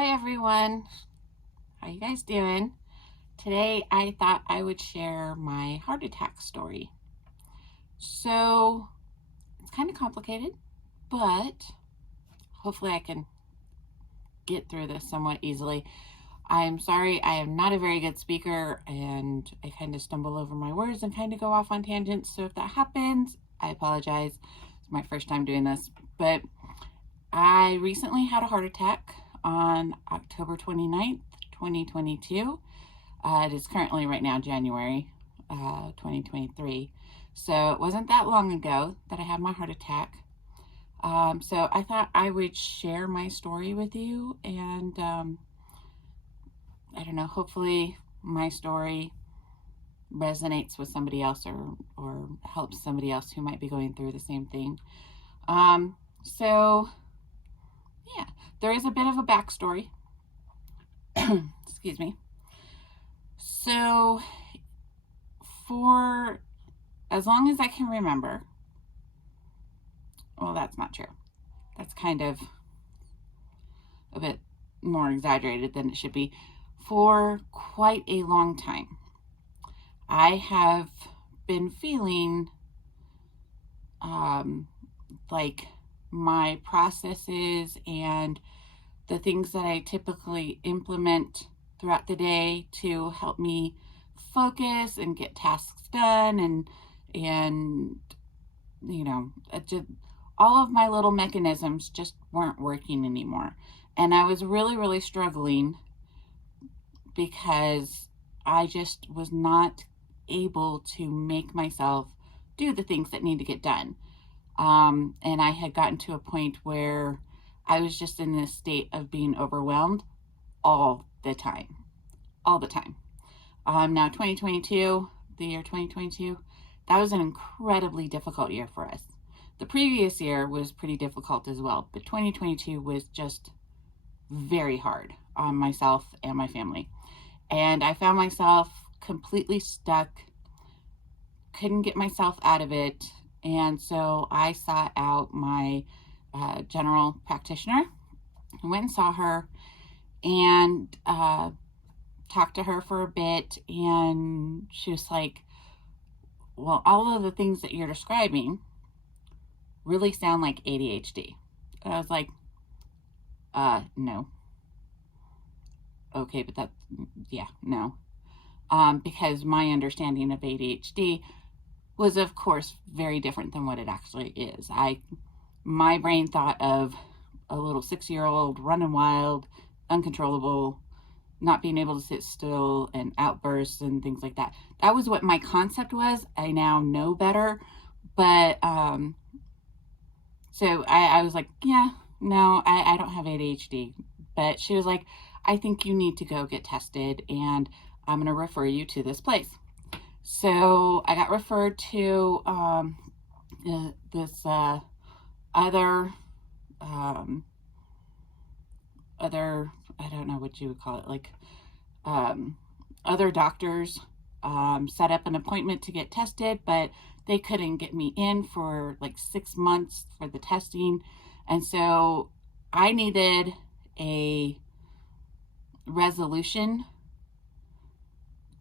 Hi everyone, how you guys doing? Today I thought I would share my heart attack story. So it's kind of complicated, but hopefully I can get through this somewhat easily. I am sorry, I am not a very good speaker and I kind of stumble over my words and kind of go off on tangents. So if that happens, I apologize. It's my first time doing this, but I recently had a heart attack on October 29th, 2022. It is currently right now January 2023. So it wasn't that long ago that I had my heart attack. So I thought I would share my story with you and I don't know, hopefully my story resonates with somebody else or helps somebody else who might be going through the same thing. So yeah, there is a bit of a backstory. Excuse me. So for as long as I can remember, well, that's not true. That's kind of a bit more exaggerated than it should be. For quite a long time, I have been feeling like my processes and the things that I typically implement throughout the day to help me focus and get tasks done and you know, just all of my little mechanisms just weren't working anymore. And I was really struggling because I just was not able to make myself do the things that need to get done. And I had gotten to a point where I was just in this state of being overwhelmed all the time. Now 2022, the year 2022, that was an incredibly difficult year for us. The previous year was pretty difficult as well, but 2022 was just very hard on myself and my family. And I found myself completely stuck, couldn't get myself out of it. And so I sought out my general practitioner. I went and saw her and talked to her for a bit. And she was like, well, all of the things that you're describing really sound like ADHD. And I was like, no. Okay, but that, yeah, no. Because my understanding of ADHD was, of course, very different than what it actually is. My brain thought of a little 6-year-old running wild, uncontrollable, not being able to sit still, and outbursts and things like that. That was what my concept was. I now know better, but so I was like, yeah, no, I don't have ADHD. But she was like, I think you need to go get tested, and I'm going to refer you to this place. So I got referred to this other, I don't know what you would call it, like other doctors set up an appointment to get tested, but they couldn't get me in for like 6 months for the testing. And so I needed a resolution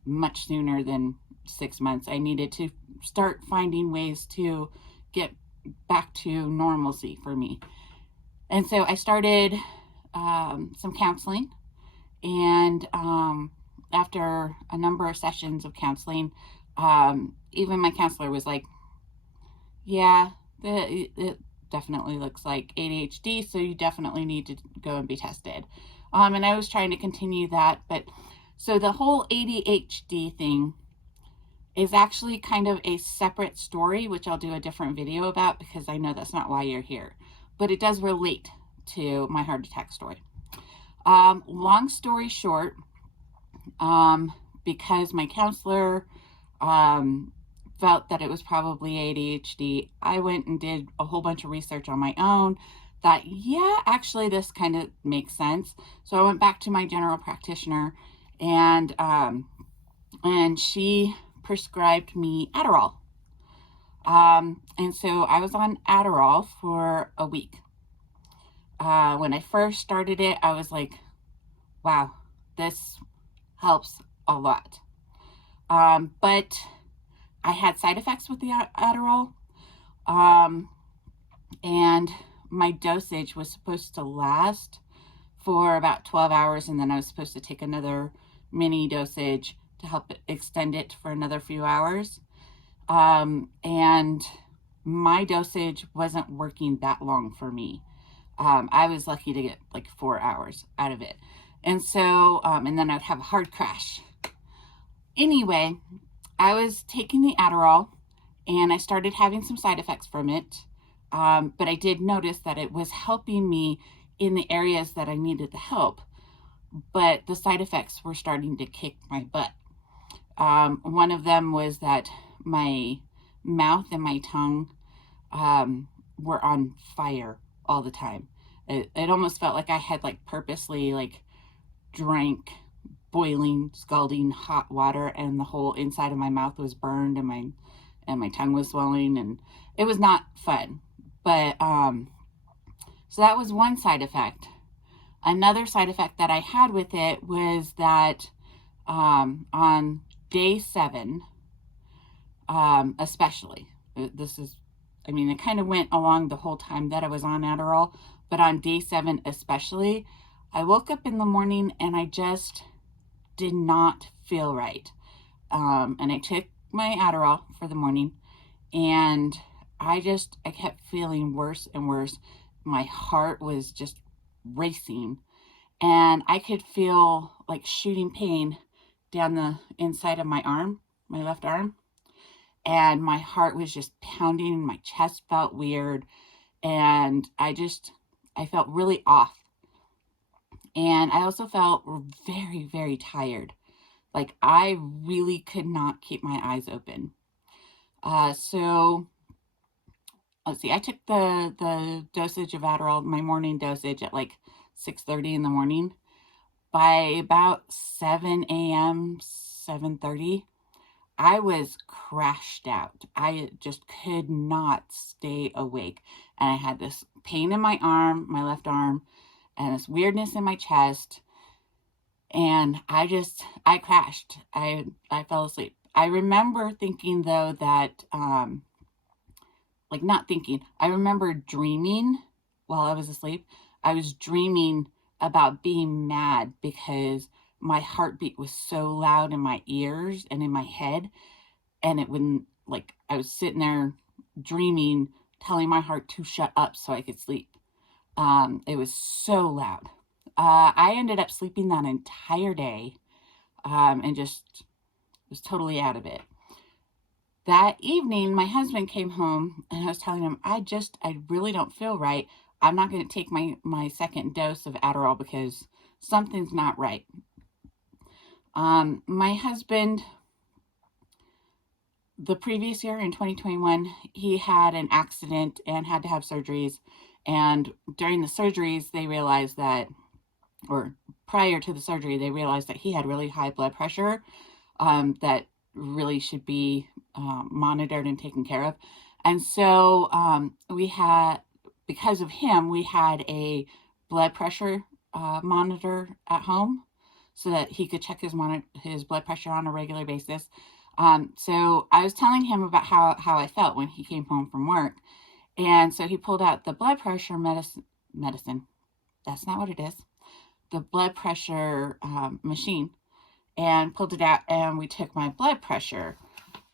much sooner than 6 months. I needed to start finding ways to get back to normalcy for me. And so I started some counseling, and after a number of sessions of counseling, even my counselor was like, yeah, it definitely looks like ADHD, so you definitely need to go and be tested. And I was trying to continue that, but so the whole ADHD thing is actually kind of a separate story, which I'll do a different video about because I know that's not why you're here, but it does relate to my heart attack story. Long story short, because my counselor felt that it was probably ADHD, I went and did a whole bunch of research on my own. Thought, yeah, actually this kind of makes sense. So I went back to my general practitioner, and she prescribed me Adderall. And so I was on Adderall for a week. When I first started it, I was like, wow, this helps a lot. But I had side effects with the Adderall, and my dosage was supposed to last for about 12 hours, and then I was supposed to take another mini dosage to help extend it for another few hours. And my dosage wasn't working that long for me. I was lucky to get like 4 hours out of it. And so, and then I'd have a hard crash. Anyway, I was taking the Adderall and I started having some side effects from it. But I did notice that it was helping me in the areas that I needed the help, but the side effects were starting to kick my butt. One of them was that my mouth and my tongue were on fire all the time. It almost felt like I had like purposely like drank boiling, scalding hot water, and the whole inside of my mouth was burned, and my tongue was swelling, and it was not fun. But so that was one side effect. Another side effect that I had with it was that on day 7, especially, I mean, it kind of went along the whole time that I was on Adderall, but on day 7 especially, I woke up in the morning and I just did not feel right. And I took my Adderall for the morning, and I kept feeling worse and worse. My heart was just racing, and I could feel like shooting pain down the inside of my arm, my left arm. And my heart was just pounding, and my chest felt weird. And I felt really off. And I also felt very, very tired. Like I really could not keep my eyes open. So let's see, I took the dosage of Adderall, my morning dosage, at like 6:30 in the morning. By about 7 a.m., 7:30, I was crashed out. I just could not stay awake. And I had this pain in my arm, my left arm, and this weirdness in my chest. And I crashed. I fell asleep. I remember thinking though that, like not thinking, I remember dreaming while I was asleep. I was dreaming about being mad because my heartbeat was so loud in my ears and in my head. And it wouldn't, like, I was sitting there dreaming, telling my heart to shut up so I could sleep. It was so loud. I ended up sleeping that entire day, and just was totally out of it. That evening, my husband came home, and I was telling him, I really don't feel right. I'm not going to take my second dose of Adderall because something's not right. My husband, the previous year in 2021, he had an accident and had to have surgeries. And during the surgeries, they realized that, or prior to the surgery, they realized that he had really high blood pressure, that really should be monitored and taken care of. And so because of him, we had a blood pressure monitor at home so that he could check his blood pressure on a regular basis. So I was telling him about how I felt when he came home from work. And so he pulled out the blood pressure medicine. That's not what it is. The blood pressure machine, and pulled it out, and we took my blood pressure.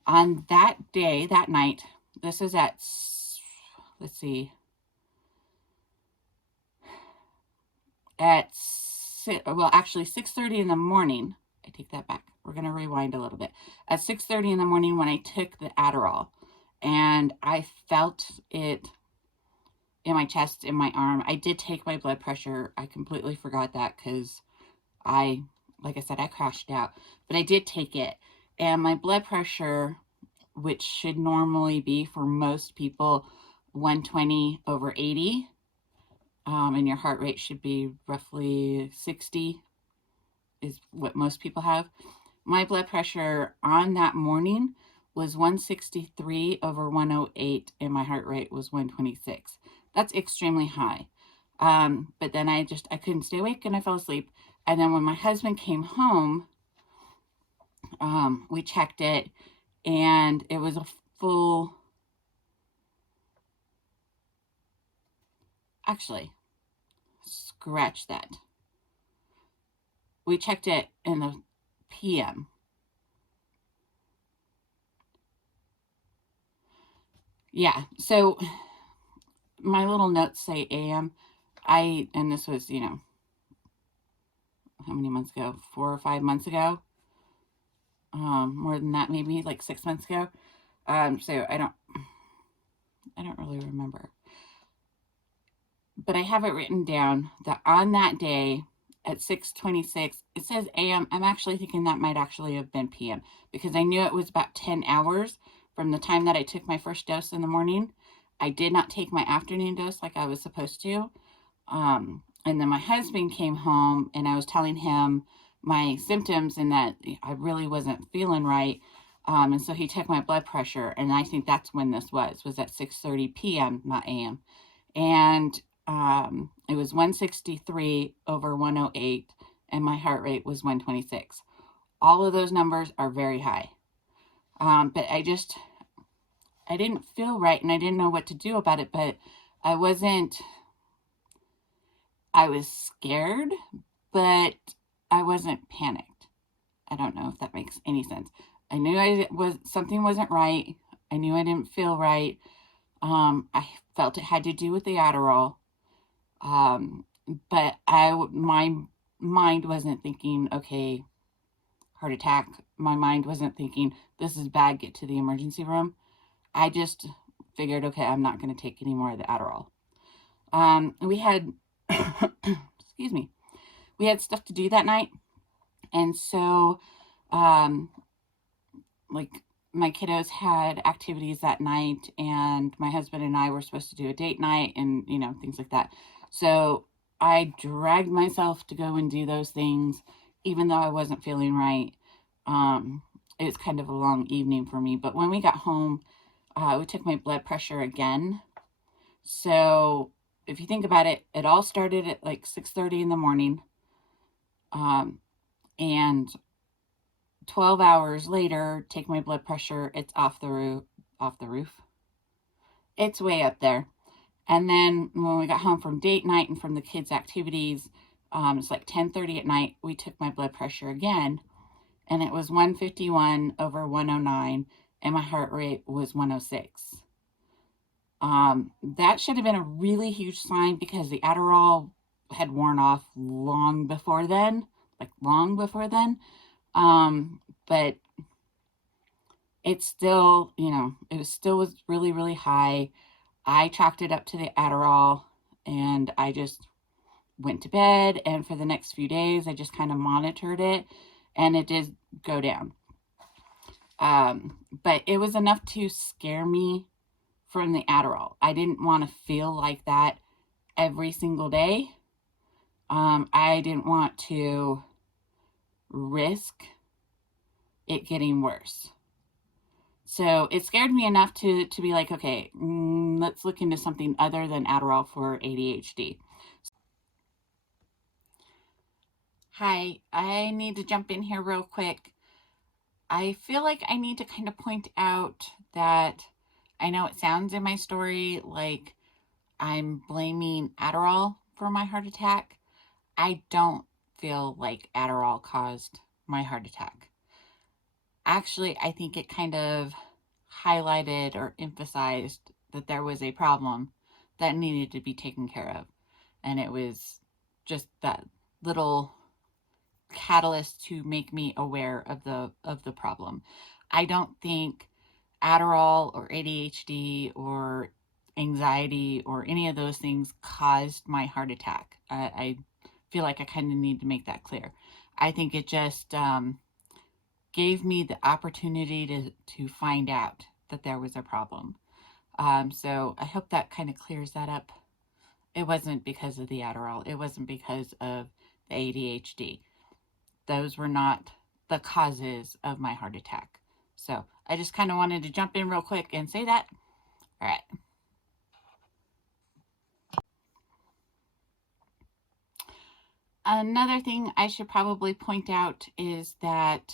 On that day, that night, this is at, let's see, actually 6:30 in the morning. I take that back. We're going to rewind a little bit. At 6:30 in the morning when I took the Adderall, and I felt it in my chest, in my arm. I did take my blood pressure. I completely forgot that because like I said, I crashed out. But I did take it. And my blood pressure, which should normally be for most people 120/80, and your heart rate should be roughly 60, is what most people have. My blood pressure on that morning was 163/108, and my heart rate was 126. That's extremely high. But then I couldn't stay awake, and I fell asleep. And then when my husband came home, we checked it, and it was a full, actually, scratch that. We checked it in the PM. Yeah, so my little notes say AM. And this was, how many months ago? 4 or 5 months ago. More than that, maybe like 6 months ago. So I don't really remember. But I have it written down that on that day at 6:26, it says AM. I'm actually thinking that might actually have been PM, because I knew it was about 10 hours from the time that I took my first dose in the morning. I did not take my afternoon dose like I was supposed to. And then my husband came home, and I was telling him my symptoms and that I really wasn't feeling right. And so he took my blood pressure, and I think that's when this was at 6:30 p.m., not a.m. And it was 163 over 108, and my heart rate was 126. All of those numbers are very high. But I didn't feel right, and I didn't know what to do about it, but I was scared, but I wasn't panicked. I don't know if that makes any sense. I knew something wasn't right. I knew I didn't feel right. I felt it had to do with the Adderall. But my mind wasn't thinking, okay, heart attack. My mind wasn't thinking, this is bad, get to the emergency room. I just figured, okay, I'm not going to take any more of the Adderall. We had, excuse me, we had stuff to do that night. And so, like, my kiddos had activities that night, and my husband and I were supposed to do a date night and, things like that. So I dragged myself to go and do those things, even though I wasn't feeling right. It was kind of a long evening for me. But when we got home, we took my blood pressure again. So if you think about it, it all started at like 6:30 in the morning. And 12 hours later, take my blood pressure, it's off the roof. It's way up there. And then when we got home from date night and from the kids' activities, it's like 10:30 at night, we took my blood pressure again, and it was 151 over 109, and my heart rate was 106. That should have been a really huge sign, because the Adderall had worn off long before then, but it still, was really, really high. I chalked it up to the Adderall, and I just went to bed, and for the next few days, I just kind of monitored it, and it did go down. But it was enough to scare me from the Adderall. I didn't want to feel like that every single day. I didn't want to risk it getting worse. So it scared me enough to be like, okay, let's look into something other than Adderall for ADHD. Hi, I need to jump in here real quick. I feel like I need to kind of point out that I know it sounds in my story like I'm blaming Adderall for my heart attack. I don't feel like Adderall caused my heart attack. Actually, I think it kind of highlighted or emphasized that there was a problem that needed to be taken care of. And it was just that little catalyst to make me aware of the problem. I don't think Adderall or ADHD or anxiety or any of those things caused my heart attack. I feel like I kind of need to make that clear. I think it just gave me the opportunity to find out that there was a problem. So I hope that kind of clears that up. It wasn't because of the Adderall. It wasn't because of the ADHD. Those were not the causes of my heart attack. So I just kind of wanted to jump in real quick and say that. All right. Another thing I should probably point out is that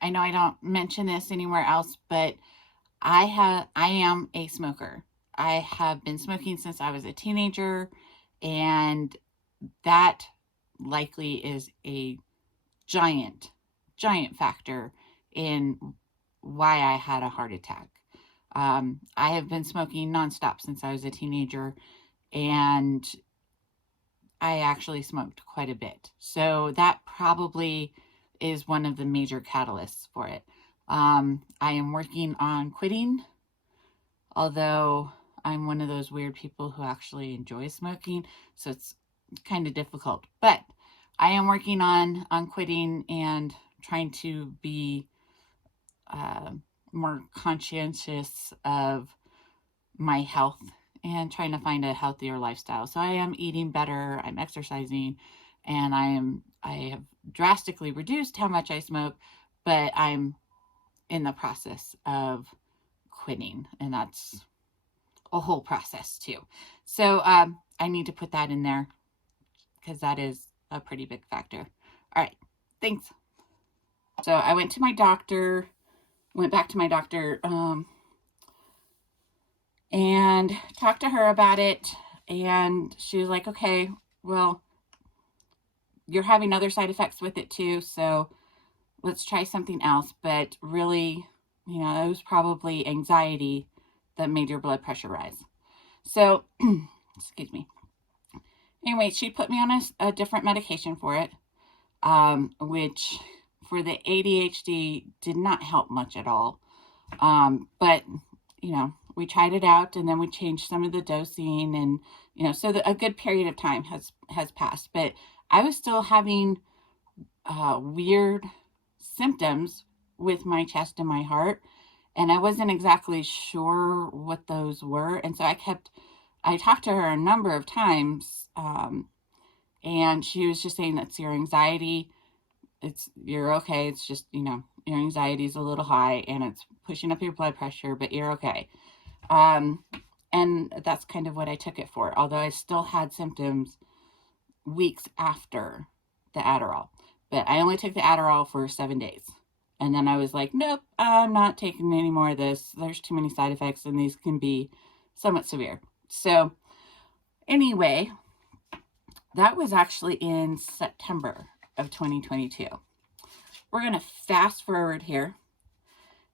I know I don't mention this anywhere else, but I am a smoker. I have been smoking since I was a teenager, and that likely is a giant factor in why I had a heart attack. I have been smoking nonstop since I was a teenager, and I actually smoked quite a bit. So that probably is one of the major catalysts for it. I am working on quitting, although I'm one of those weird people who actually enjoy smoking, so it's kind of difficult. But I am working on quitting and trying to be more conscientious of my health and trying to find a healthier lifestyle. So I am eating better, I'm exercising, and I have drastically reduced how much I smoke, but I'm in the process of quitting, and that's a whole process too. So I need to put that in there because that is a pretty big factor. All right, thanks. So I went to my doctor, went back to my doctor, and talked to her about it. And she was like, okay, well, you're having other side effects with it too, so let's try something else. But really, you know, it was probably anxiety that made your blood pressure rise. So, excuse me. Anyway, she put me on a different medication for it, which for the ADHD did not help much at all. But, you know, we tried it out, and then we changed some of the dosing, and, you know, so a good period of time has passed. But I was still having weird symptoms with my chest and my heart, and I wasn't exactly sure what those were. And so I talked to her a number of times, and she was just saying that's your anxiety. You're okay. It's just, you know, your anxiety is a little high and it's pushing up your blood pressure, but you're okay. And that's kind of what I took it for, although I still had symptoms weeks after the Adderall. But I only took the Adderall for 7 days. And then I was like, nope, I'm not taking any more of this. There's too many side effects, and these can be somewhat severe. So anyway, that was actually in September of 2022. We're going to fast forward here.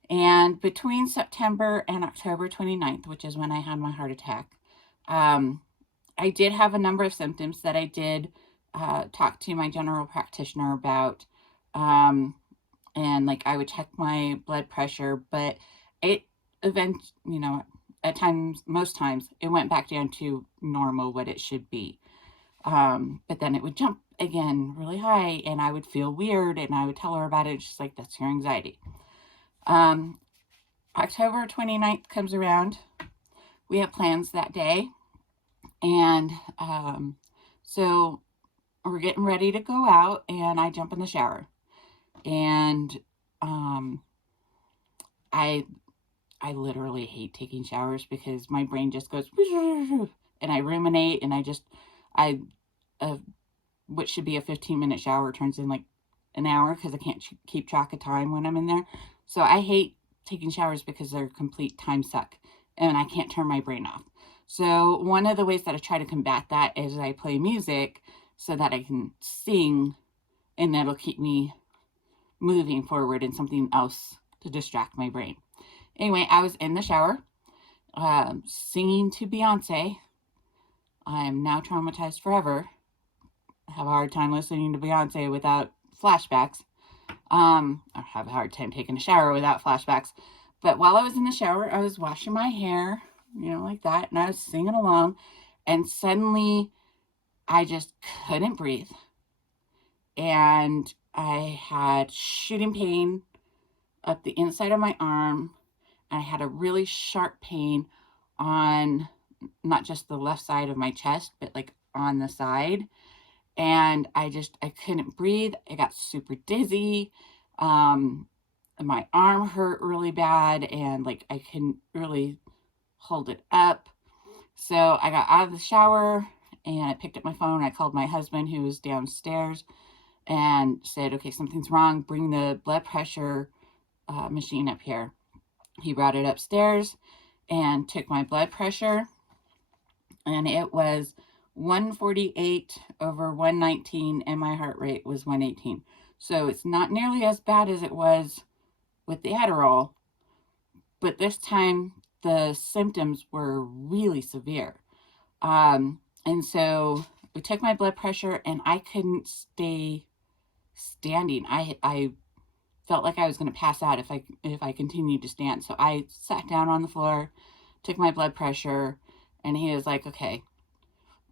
And between September and October 29th, which is when I had my heart attack, I did have a number of symptoms that I did talk to my general practitioner about. And like I would check my blood pressure, but it you know, at times, most times, it went back down to normal, what it should be. But then it would jump again really high, and I would feel weird, and I would tell her about it. She's like, that's your anxiety. October 29th comes around. We have plans that day. And so we're getting ready to go out, and I jump in the shower. And I literally hate taking showers because my brain just goes, and I ruminate, and what should be a 15-minute shower turns in like an hour because I can't keep track of time when I'm in there. So I hate taking showers because they're a complete time suck, and I can't turn my brain off. So one of the ways that I try to combat that is I play music so that I can sing, and that'll keep me moving forward and something else to distract my brain. Anyway, I was in the shower singing to Beyonce. I'm now traumatized forever. I have a hard time listening to Beyonce without flashbacks. I have a hard time taking a shower without flashbacks. But while I was in the shower, I was washing my hair, you know, like that, and I was singing along, and suddenly I just couldn't breathe. And I had shooting pain up the inside of my arm. I had a really sharp pain on not just the left side of my chest, but like on the side. And I couldn't breathe. I got super dizzy. My arm hurt really bad, and like I couldn't really hold it up. So I got out of the shower, and I picked up my phone. I called my husband, who was downstairs, and said, okay, something's wrong. Bring the blood pressure machine up here. He brought it upstairs and took my blood pressure, and it was 148 over 119, and my heart rate was 118. So it's not nearly as bad as it was with the Adderall, but this time the symptoms were really severe. And so we took my blood pressure, and I couldn't stay standing. I felt like I was going to pass out if I continued to stand. So I sat down on the floor, took my blood pressure, and he was like, okay,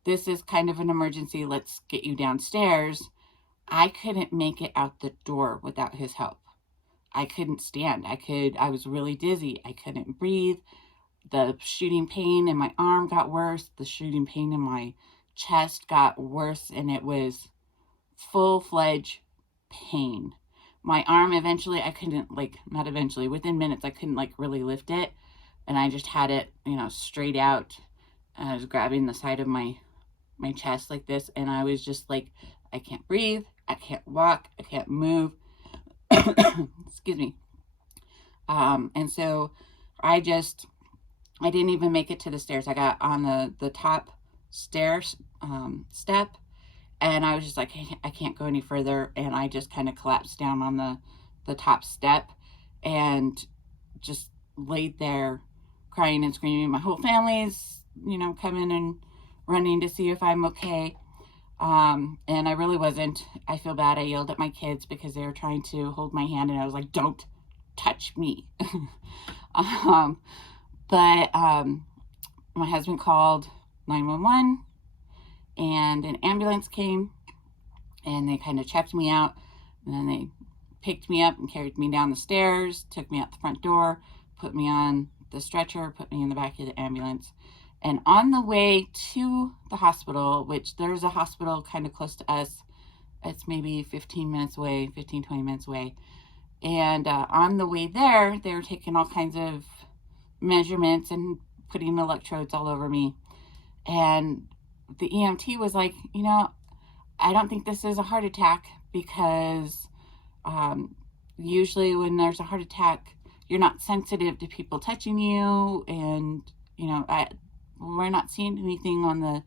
this is kind of an emergency. Let's get you downstairs. I couldn't make it out the door without his help. I couldn't stand. I was really dizzy. I couldn't breathe. The shooting pain in my arm got worse. The shooting pain in my chest got worse, and it was full-fledged pain. My arm, eventually, I couldn't, like, not eventually, within minutes, I couldn't, like, really lift it, and I just had it, you know, straight out. I was grabbing the side of my chest like this, and I was just like, I can't breathe, I can't walk, I can't move. Excuse me. And so I didn't even make it to the stairs. I got on the top stairs step, and I was just like, I can't go any further, and I just kind of collapsed down on the top step and just laid there crying and screaming. My whole family's, you know, coming and running to see if I'm okay. And I really wasn't. I feel bad. I yelled at my kids because they were trying to hold my hand, and I was like, don't touch me. But my husband called 911, and an ambulance came, and they kind of checked me out, and then they picked me up and carried me down the stairs, took me out the front door, put me on the stretcher, put me in the back of the ambulance. And on the way to the hospital, which there's a hospital kind of close to us, it's maybe 15 minutes away, 15, 20 minutes away. And on the way there, they were taking all kinds of measurements and putting electrodes all over me. And the EMT was like, you know, I don't think this is a heart attack, because usually when there's a heart attack, you're not sensitive to people touching you, and, you know, we're not seeing anything on the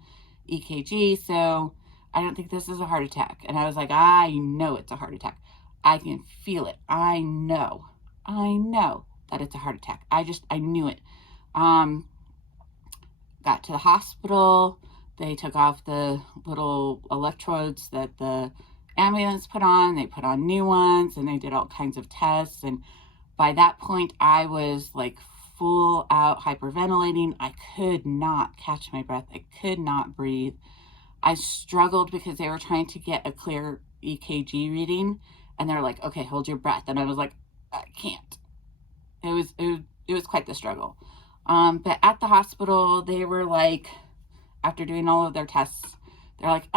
EKG, so I don't think this is a heart attack. And I was like, I know it's a heart attack. I can feel it. I know that it's a heart attack. I knew it. Got to the hospital. They took off the little electrodes that the ambulance put on. They put on new ones, and they did all kinds of tests. And by that point, I was like full out hyperventilating. I could not catch my breath. I could not breathe. I struggled because they were trying to get a clear EKG reading, and they're like, okay, hold your breath. And I was like, I can't. It was quite the struggle. But at the hospital, they were like, after doing all of their tests, they're like,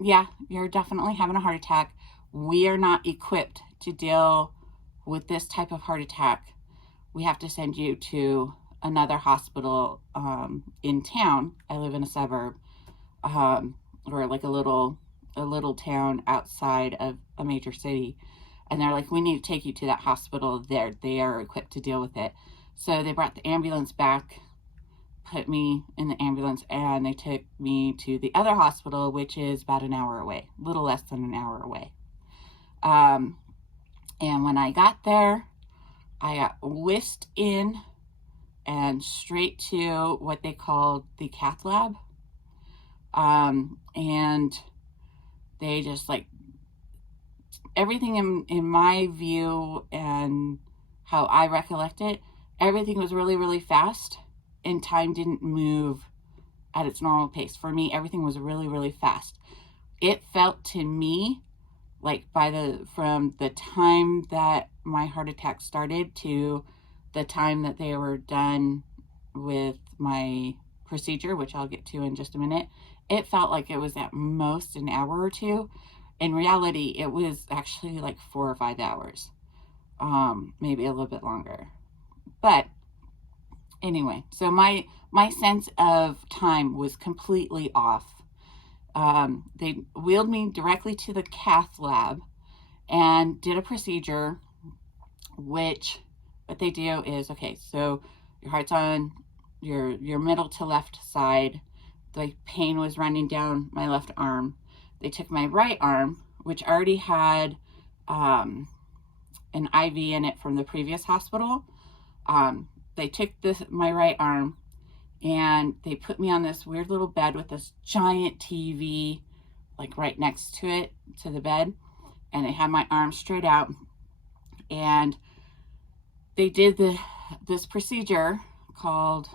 yeah, you're definitely having a heart attack. We are not equipped to deal with this type of heart attack. We have to send you to another hospital in town. I live in a suburb, or like a little town outside of a major city. And they're like, we need to take you to that hospital there. They are equipped to deal with it. So they brought the ambulance back, put me in the ambulance, and they took me to the other hospital, which is about an hour away, a little less than an hour away. And when I got there, I got whisked in and straight to what they called the cath lab. And they just, like, everything in my view and how I recollect it, everything was really, really fast, and time didn't move at its normal pace. For me, everything was really, really fast. It felt to me like from the time that my heart attack started to the time that they were done with my procedure, which I'll get to in just a minute, it felt like it was at most an hour or two. In reality, it was actually like 4 or 5 hours, maybe a little bit longer. But anyway, so my sense of time was completely off. They wheeled me directly to the cath lab and did a procedure, which what they do is, okay, so your heart's on your middle to left side. The pain was running down my left arm. They took my right arm, which already had an IV in it from the previous hospital. They took my right arm and they put me on this weird little bed with this giant TV like right next to it, to the bed, and they had my arm straight out, and they did this procedure called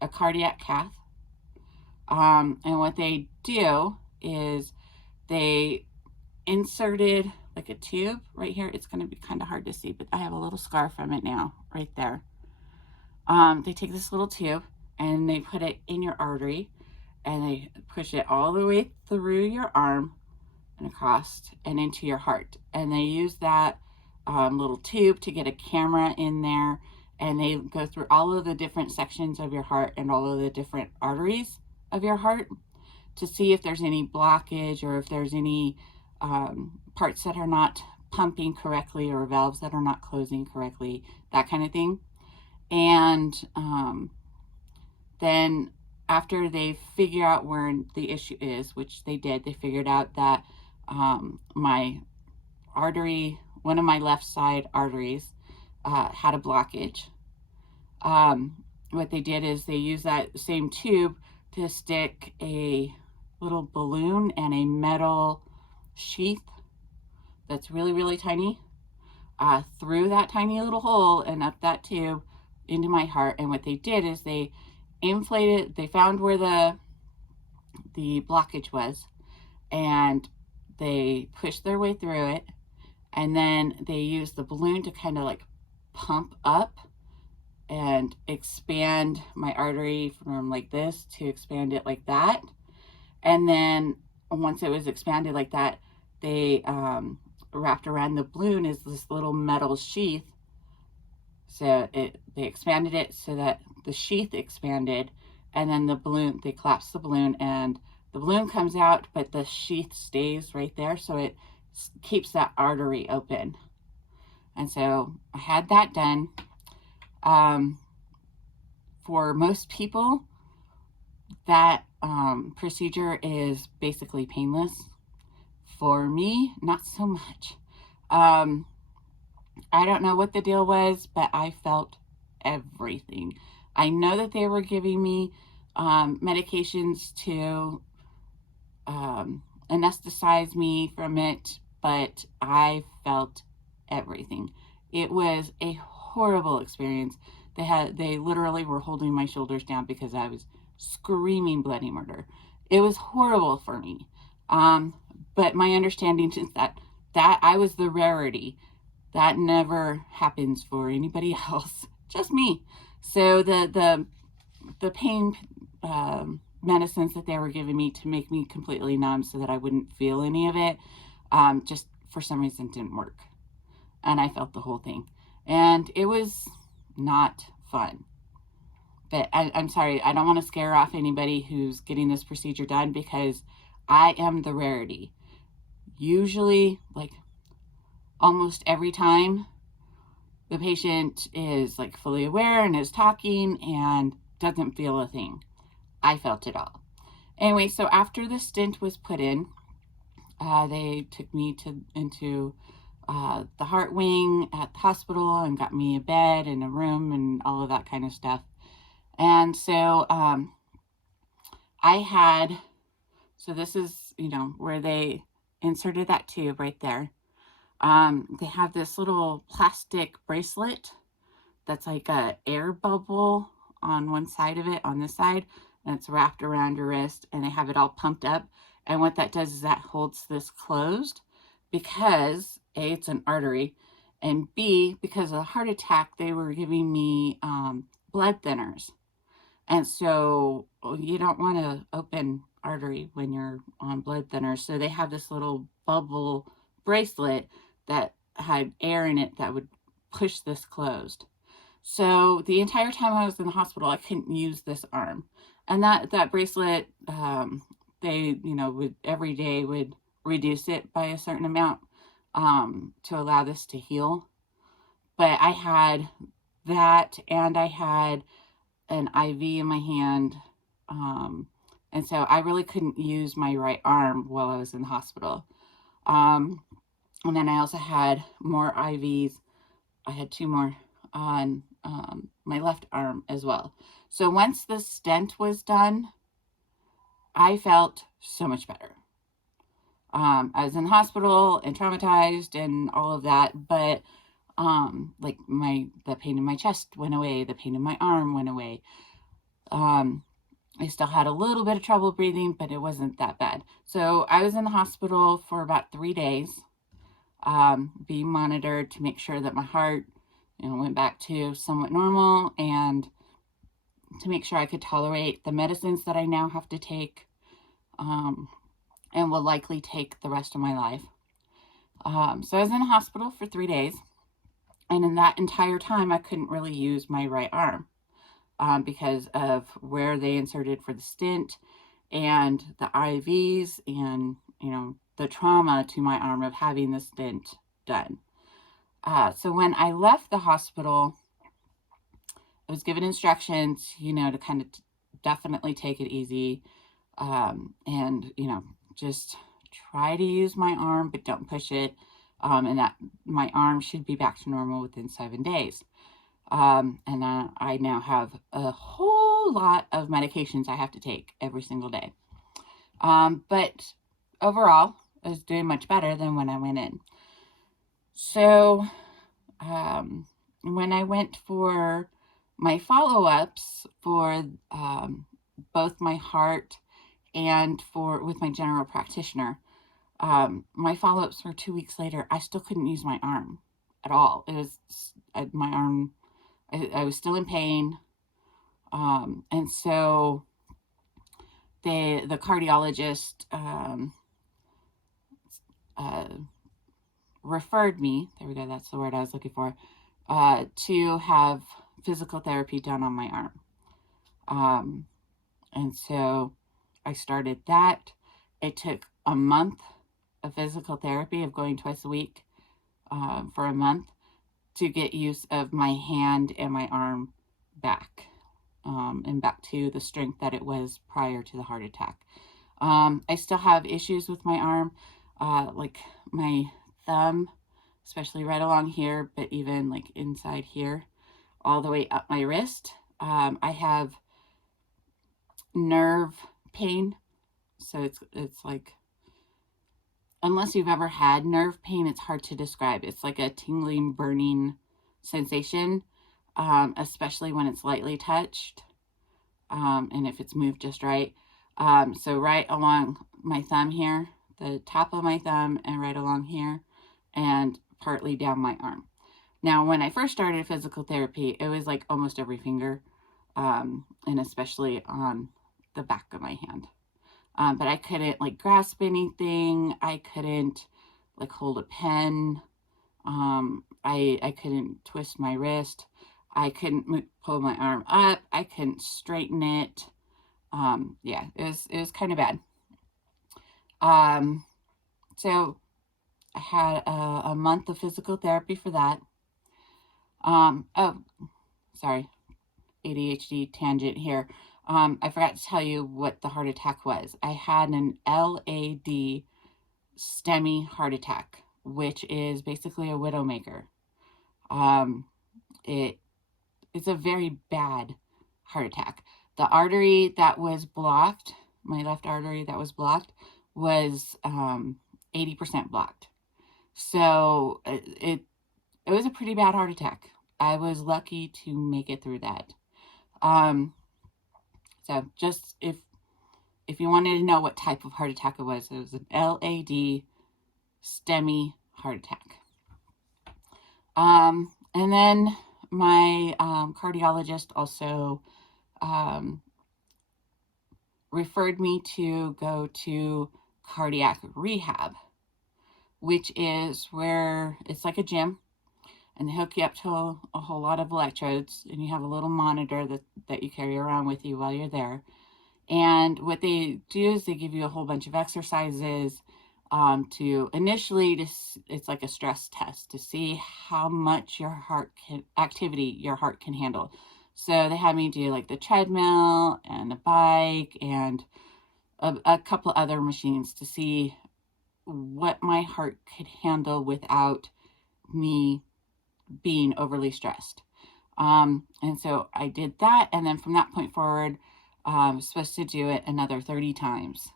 a cardiac cath. And what they do is they inserted like a tube right here. It's going to be kind of hard to see, but I have a little scar from it now, right there. They take this little tube and they put it in your artery and they push it all the way through your arm and across and into your heart. And they use that little tube to get a camera in there, and they go through all of the different sections of your heart and all of the different arteries of your heart to see if there's any blockage or if there's any parts that are not pumping correctly or valves that are not closing correctly, that kind of thing. And then after they figure out where the issue is, which they did, they figured out that my artery, one of my left side arteries, had a blockage. What they did is they used that same tube to stick a little balloon and a metal sheath that's really, really tiny through that tiny little hole and up that tube into my heart. And what they did is they inflated, they found where the blockage was, and they pushed their way through it, and then they used the balloon to kind of like pump up and expand my artery from like this to expand it like that. And then once it was expanded like that, they wrapped around the balloon is this little metal sheath. So they expanded it so that the sheath expanded, and then the balloon, they collapsed the balloon, and the balloon comes out, but the sheath stays right there, so it keeps that artery open. And so I had that done. For most people, that procedure is basically painless. For me, not so much. I don't know what the deal was, but I felt everything. I know that they were giving me medications to anesthetize me from it, but I felt everything. It was a horrible experience. They literally were holding my shoulders down because I was screaming bloody murder. It was horrible for me. But my understanding is that I was the rarity. That never happens for anybody else, just me. So the pain medicines that they were giving me to make me completely numb so that I wouldn't feel any of it, just for some reason didn't work. And I felt the whole thing. And it was not fun. But I'm sorry, I don't want to scare off anybody who's getting this procedure done, because I am the rarity. Usually, like almost every time, the patient is like fully aware and is talking and doesn't feel a thing. I felt it all. Anyway, so after the stent was put in, they took me into the heart wing at the hospital and got me a bed and a room and all of that kind of stuff. And so so this is, where they inserted that tube right there. They have this little plastic bracelet that's like a air bubble on one side of it, on this side, and it's wrapped around your wrist, and they have it all pumped up. And what that does is that holds this closed, because A, it's an artery, and B, because of a heart attack, they were giving me blood thinners. And so you don't want to open artery when you're on blood thinners. So they have this little bubble bracelet that had air in it that would push this closed. So the entire time I was in the hospital, I couldn't use this arm. And that bracelet they, would every day would reduce it by a certain amount to allow this to heal. But I had that, and I had an IV in my hand. And so I really couldn't use my right arm while I was in the hospital. And then I also had more IVs. I had 2 more on my left arm as well. So once the stent was done, I felt so much better. I was in the hospital and traumatized and all of that, but like the pain in my chest went away, the pain in my arm went away. I still had a little bit of trouble breathing, but it wasn't that bad. So I was in the hospital for about 3 days, being monitored to make sure that my heart, went back to somewhat normal, and to make sure I could tolerate the medicines that I now have to take, and will likely take the rest of my life. So I was in the hospital for 3 days, and in that entire time, I couldn't really use my right arm because of where they inserted for the stent and the IVs and, the trauma to my arm of having the stent done. So when I left the hospital, I was given instructions, to kind of definitely take it easy, and, just try to use my arm, but don't push it, and that my arm should be back to normal within 7 days. And I now have a whole lot of medications I have to take every single day. But overall, I was doing much better than when I went in. So when I went for my follow-ups for both my heart and with my general practitioner, my follow-ups were 2 weeks later. I still couldn't use my arm at all. It was my arm. I was still in pain, and so the cardiologist referred me. There we go. That's the word I was looking for. To have physical therapy done on my arm, and so I started that. It took a month of physical therapy, of going twice a week for a month, to get use of my hand and my arm back, and back to the strength that it was prior to the heart attack. I still have issues with my arm, like my thumb, especially right along here, but even like inside here, all the way up my wrist. I have nerve pain. So it's like, unless you've ever had nerve pain, it's hard to describe. It's like a tingling, burning sensation, especially when it's lightly touched, and if it's moved just right. So right along my thumb here, the top of my thumb, and right along here, and partly down my arm. Now, when I first started physical therapy, it was like almost every finger, and especially on the back of my hand. But I couldn't like grasp anything. I couldn't like hold a pen. I couldn't twist my wrist. I couldn't pull my arm up. I couldn't straighten it. Yeah, it was kind of bad. So I had a month of physical therapy for that. Oh, sorry, ADHD tangent here. I forgot to tell you what the heart attack was. I had an LAD STEMI heart attack, which is basically a widowmaker. It's a very bad heart attack. The artery that was blocked, my left artery that was blocked, was 80% blocked. So it was a pretty bad heart attack. I was lucky to make it through that. So just if you wanted to know what type of heart attack it was an LAD STEMI heart attack. And then my cardiologist also referred me to go to cardiac rehab, which is where it's like a gym, and they hook you up to a whole lot of electrodes, and you have a little monitor that you carry around with you while you're there. And what they do is they give you a whole bunch of exercises to initially, it's like a stress test to see how much your heart can handle. So they had me do like the treadmill and a bike and a couple other machines to see what my heart could handle without me being overly stressed. And so I did that. And then from that point forward, I was supposed to do it another 30 times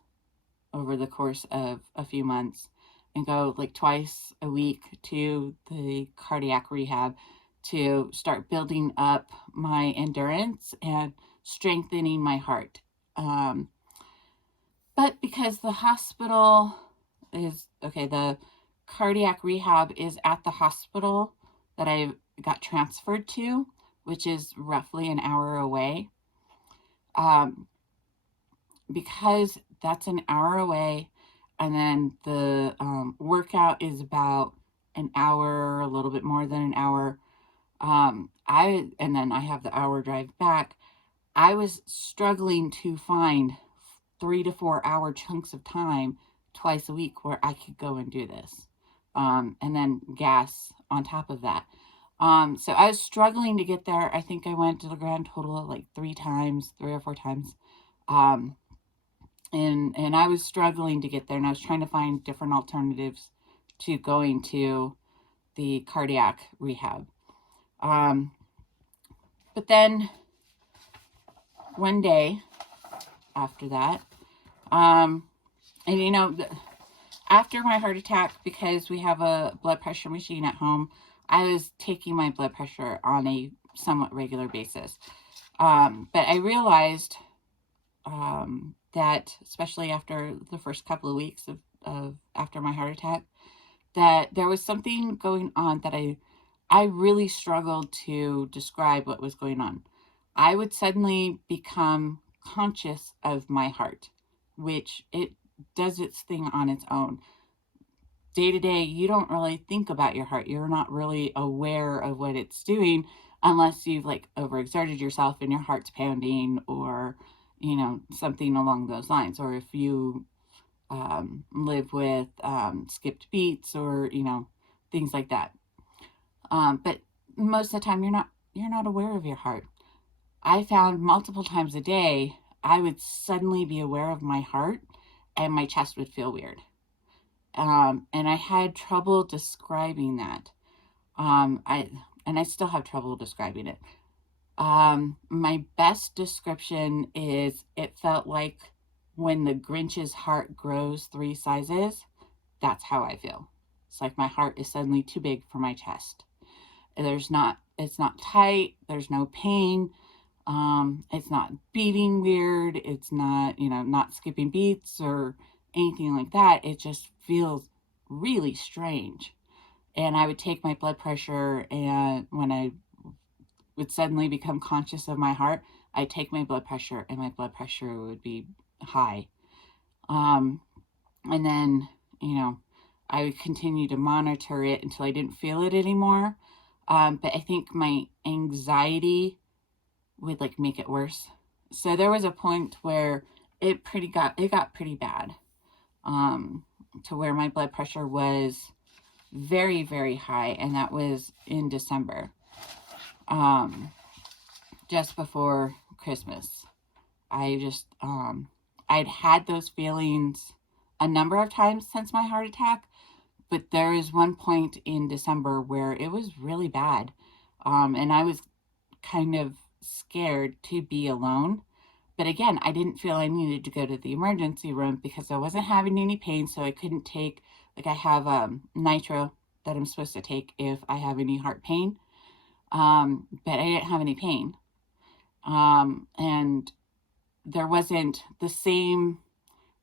over the course of a few months and go like twice a week to the cardiac rehab to start building up my endurance and strengthening my heart. But because the hospital is, okay, the cardiac rehab is at the hospital that I got transferred to, which is roughly an hour away. Because that's an hour away, and then the workout is about an hour, a little bit more than an hour. And then I have the hour drive back. I was struggling to find 3 to 4 hour chunks of time twice a week where I could go and do this. And then gas on top of that. So I was struggling to get there. I think I went to the grand total of like 3 or 4 times. And I was struggling to get there, and I was trying to find different alternatives to going to the cardiac rehab. But then one day after that, and you know, after my heart attack, because we have a blood pressure machine at home, I was taking my blood pressure on a somewhat regular basis. But I realized that, especially after the first couple of weeks of after my heart attack, that there was something going on that I really struggled to describe what was going on. I would suddenly become conscious of my heart, which it does its thing on its own. Day to day, you don't really think about your heart. You're not really aware of what it's doing unless you've like overexerted yourself and your heart's pounding, or you know, something along those lines, or if you live with skipped beats, or you know, things like that. But most of the time, you're not aware of your heart. I found multiple times a day I would suddenly be aware of my heart, and my chest would feel weird. And I had trouble describing that. I still have trouble describing it. My best description is it felt like when the Grinch's heart grows 3 sizes. That's how I feel. It's like my heart is suddenly too big for my chest. It's not tight. There's no pain. It's not beating weird. It's not, you know, not skipping beats or anything like that. It just feels really strange. And I would take my blood pressure, and when I would suddenly become conscious of my heart, I'd take my blood pressure, and my blood pressure would be high. And then, you know, I would continue to monitor it until I didn't feel it anymore. But I think my anxiety would like make it worse. So there was a point where it got pretty bad, to where my blood pressure was very, very high, and that was in December, just before Christmas. I'd had those feelings a number of times since my heart attack, but there was one point in December where it was really bad, and I was kind of scared to be alone. But again, I didn't feel I needed to go to the emergency room because I wasn't having any pain, so I couldn't take, like I have nitro that I'm supposed to take if I have any heart pain, but I didn't have any pain. And there wasn't the same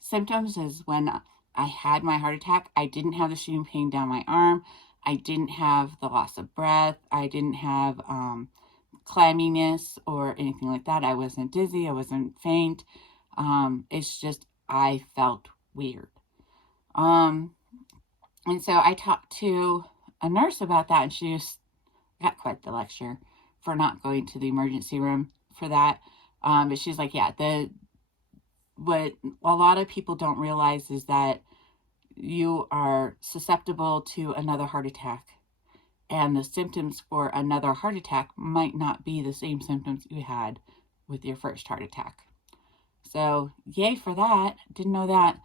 symptoms as when I had my heart attack. I didn't have the shooting pain down my arm. I didn't have the loss of breath. I didn't have clamminess or anything like that. I wasn't dizzy. I wasn't faint. It's just I felt weird. And so I talked to a nurse about that, and she just got quite the lecture for not going to the emergency room for that. But she's like, yeah, what a lot of people don't realize is that you are susceptible to another heart attack, and the symptoms for another heart attack might not be the same symptoms you had with your first heart attack. So yay for that. Didn't know that.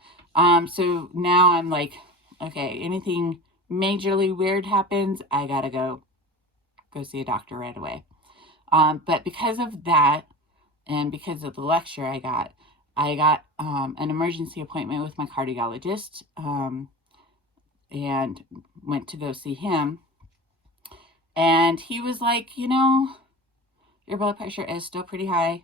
So now I'm like, okay, anything majorly weird happens, I gotta go see a doctor right away. But because of that, and because of the lecture I got an emergency appointment with my cardiologist, and went to go see him. And he was like, your blood pressure is still pretty high.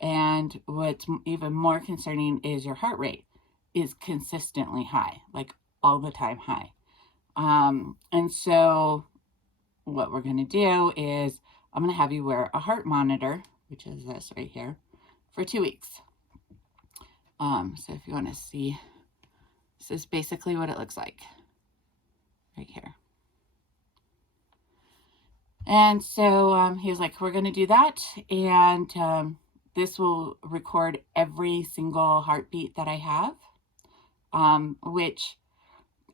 And what's even more concerning is your heart rate is consistently high, like all the time high. And so what we're going to do is I'm going to have you wear a heart monitor, which is this right here, for 2 weeks. So if you want to see, this is basically what it looks like right here. And so he was like, we're going to do that. And this will record every single heartbeat that I have, which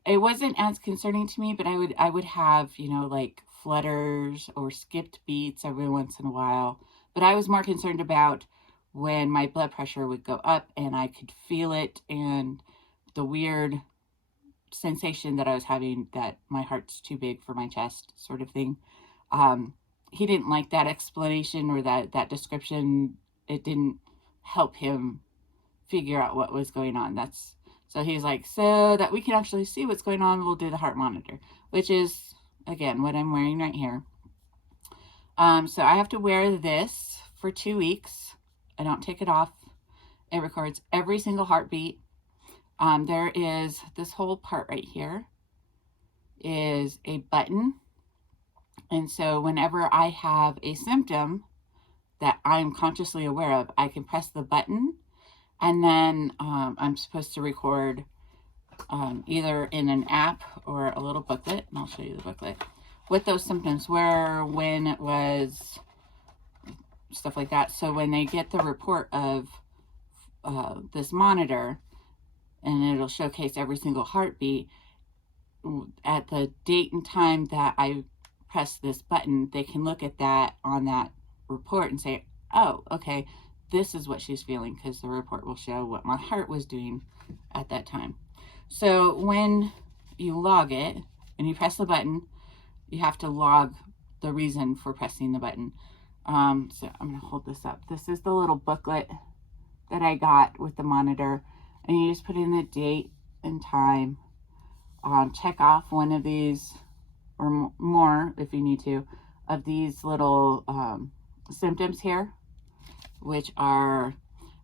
it wasn't as concerning to me, but I would have, like flutters or skipped beats every once in a while. But I was more concerned about when my blood pressure would go up and I could feel it, and the weird sensation that I was having that my heart's too big for my chest sort of thing. He didn't like that explanation or that description. It didn't help him figure out what was going on. So he's like, so that we can actually see what's going on, we'll do the heart monitor, which is, again, what I'm wearing right here. So I have to wear this for 2 weeks. I don't take it off. It records every single heartbeat. There is this whole part right here is a button. And so whenever I have a symptom that I'm consciously aware of, I can press the button, and then I'm supposed to record either in an app or a little booklet, and I'll show you the booklet, with those symptoms, where, when it was, stuff like that. So when they get the report of this monitor, and it'll showcase every single heartbeat, at the date and time that I press this button, they can look at that on that report and say, oh, okay, this is what she's feeling, because the report will show what my heart was doing at that time. So when you log it and you press the button, you have to log the reason for pressing the button. So I'm going to hold this up. This is the little booklet that I got with the monitor, and you just put in the date and time. Check off one of these, or more if you need to, of these little symptoms here, which are,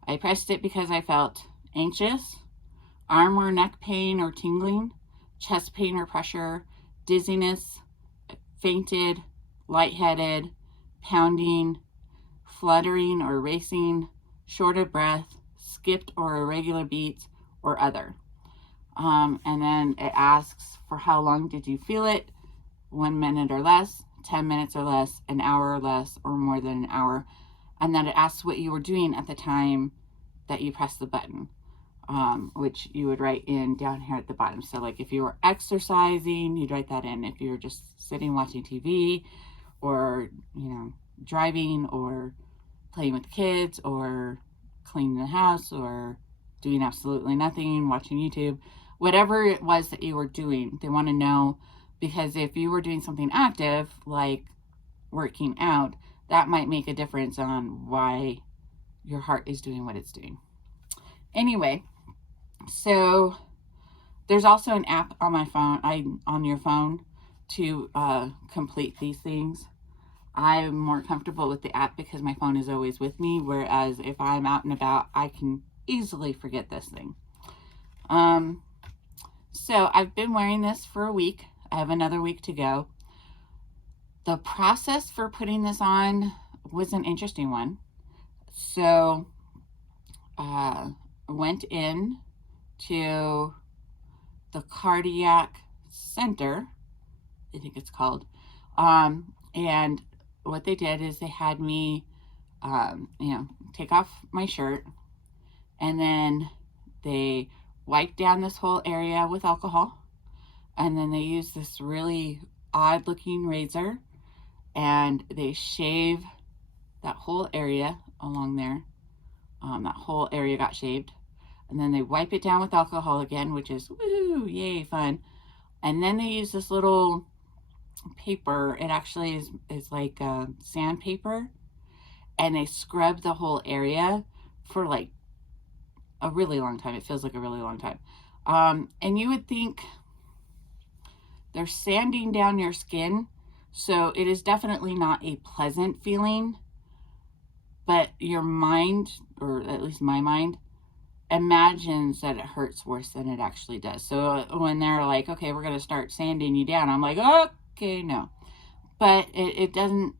I pressed it because I felt anxious, arm or neck pain or tingling, chest pain or pressure, dizziness, fainted, lightheaded, pounding, fluttering or racing, short of breath, skipped or irregular beats, or other. And then it asks for how long did you feel it, 1 minute or less, 10 minutes or less, an hour or less, or more than an hour. And then it asks what you were doing at the time that you pressed the button, which you would write in down here at the bottom. So like if you were exercising, you'd write that in. If you were just sitting watching TV, or, driving, or playing with the kids, or cleaning the house, or doing absolutely nothing, watching YouTube, whatever it was that you were doing, they want to know, because if you were doing something active, like working out, that might make a difference on why your heart is doing what it's doing. Anyway, so there's also an app on my phone, on your phone, to complete these things. I'm more comfortable with the app because my phone is always with me, whereas if I'm out and about, I can easily forget this thing. So I've been wearing this for a week. I have another week to go. The process for putting this on was an interesting one. So went in to the cardiac center, I think it's called, and what they did is they had me take off my shirt, and then they wipe down this whole area with alcohol, and then they use this really odd looking razor and they shave that whole area along there. That whole area got shaved, and then they wipe it down with alcohol again, which is woo, yay, fun. And then they use this little paper. It actually is like sandpaper, and they scrub the whole area for like a really long time. It feels like a really long time. And you would think they're sanding down your skin, so it is definitely not a pleasant feeling, but your mind, or at least my mind, imagines that it hurts worse than it actually does. So when they're like, okay, we're going to start sanding you down, I'm like, okay, no. But it doesn't,